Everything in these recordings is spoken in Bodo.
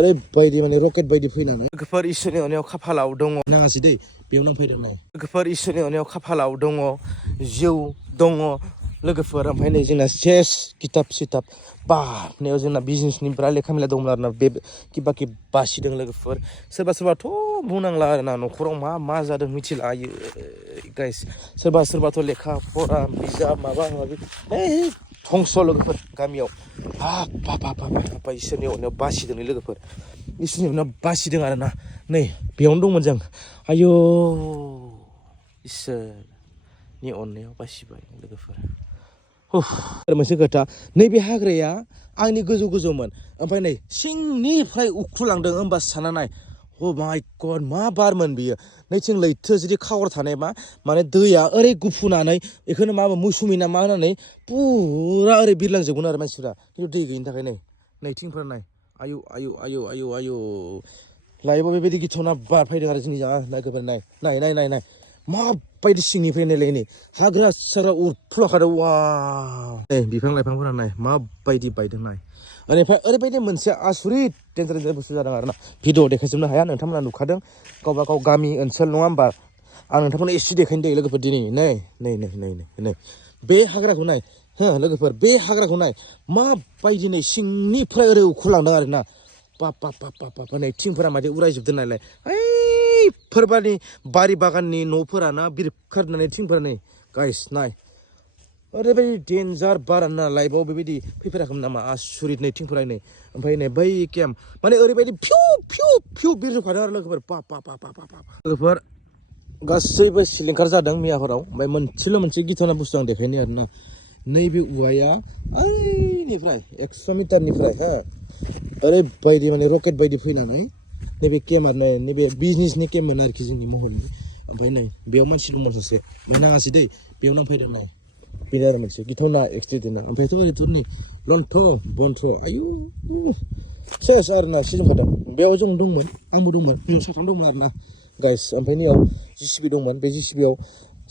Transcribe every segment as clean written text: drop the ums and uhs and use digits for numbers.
ओरैबायदि माने रकेट बायदि फैनानै लोगोफोर इसोरनि अननायाव खाफालाव दङ नाङासै दै बेयावनो फैदों लोगोफोर इसोरनि अननायाव खाफालाव दङ जिउ दङ लोगोफोर ओमफ्राय नै जोंना सेस किताब सिताब बाबनायाव जोंना बिजनेसनि बिराद लेखा मेला दंमोन आरोना बे किबा कि बासिदों लोगोफोर सोरबा सोरबाथ' बुंनांला आरोना न'खराव मा जादों मिथिला आयो गाइस सोरबा सोरबाथ' लेखा फरा बिजाब माबा माबि धंस लोगोफोर गामियाव बाबा इसोरनि अननायाव बासिदों लोगोफोर इसोरनि अननायाव बासिदों आरोना नै बेयावनो दंमोन जों आयौ इसोरनि अननायाव बासिबाय लोगोफोर मोनसे खोथा नैबे हाग्राया आंनि गोजौ गोजौमोन ओमफ्राय नै सिंनिफ्राय उखुलांदों होमबा सानना नाय अ माय गड मा बारमोन बियो नैथिं लैथो जुदि खावर थानायबा माने दैया ओरै गुफुनानै बेखौनो मा मौसुमि ना मा होननानै पुरा ओरै बिरलांजोबगोन आरो मानसिफ्रा खिन्थु दै गैयिनि थाखाय नैथिंफोर नाय आयु लाइफआव बेबायदि गिथावना बार फैदों आरो जोंनि लोगोफोर नाय माबायदि सिंनिफ्राय नायलाय नै हाग्रा साग्रा उरफ्लुखादों वा बिफां लाइफांफोरा नाय माबायदि बायदों नाय बेनिफ्राय ओरैबायदि मोनसे आसुरित डेन्जार बुस्थु जादों आरोना भिडिअ देखायजोबनो हाया नोंथांमोना नुखादों गावबा गाव गामि ओनसोल नङा होमबा आं नोंथांमोननो एसे देखायनो दे लोगोफोर दिनै नै बे हाग्राखौ नाय लोगोफोर बे हाग्राखौ नाय माबायदि नै सिंनिफ्राय ओरै उखुलांदों आरोना बाप नै थिंफोरा मादि उरायजोबदों नालाय फोरबानि बारि बागाननि न'फोराना बिरखारनानै थिंफोरा नै गाइस नाय ओरैबायदि डेन्जार बार ना लाइफआव बेबायदि फैफेराखैमोन नामा आसुरित नै थिंफोरा नै ओमफ्राय नै बै केम माने ओरैबायदि फिउ बिरजोबखादों आरो लोगोफोर लोगोफोर गासैबो सिलिंखार जादों मियाफोराव ओमफ्राय मोनसे गिथावना बुस्थु आं देखायनो आरोना नैबे औवाया ओइनिफ्राय 100 मिटारनिफ्राय ओरैबायदि माने रकेट बायदि फैनानै नैबे केमा नैबे बिजनेसनि केममोन आरोखि जोंनि महरनि ओमफ्राय नै बेयाव मानसि दंमोन सासे नाङासै दै बेयावनो फैदों नाय बेनो आरो मोनसे गिथावना एक्सिडेन्टआ ओमफ्रायथ' ओरैथ' नै लन्थ' बन्थ' आयु सेस आरोना सिजोंखादों बेयाव जों दंमोन आंबो दंमोन बेयाव साथाम दंमोन आरोना गाइस ओमफ्राय नैयाव जिसिबि दंमोन बे जिसिबियाव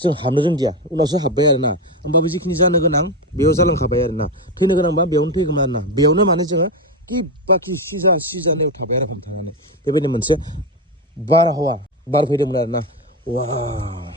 जों हाबनो रोंदिया उनावसो हाब्बाय आरोना होमबाबो जिखिनि जानो गोनां बेयाव जालांखाबाय आरोना थैनो गोनांबा बेयावनो थैगौमोन आरोना बेयावनो माने जोङो बाखि सिजानायाव थाबाय आरो हमथानानै बेबायदि मोनसे बार फैदोंमोन आरोना वाव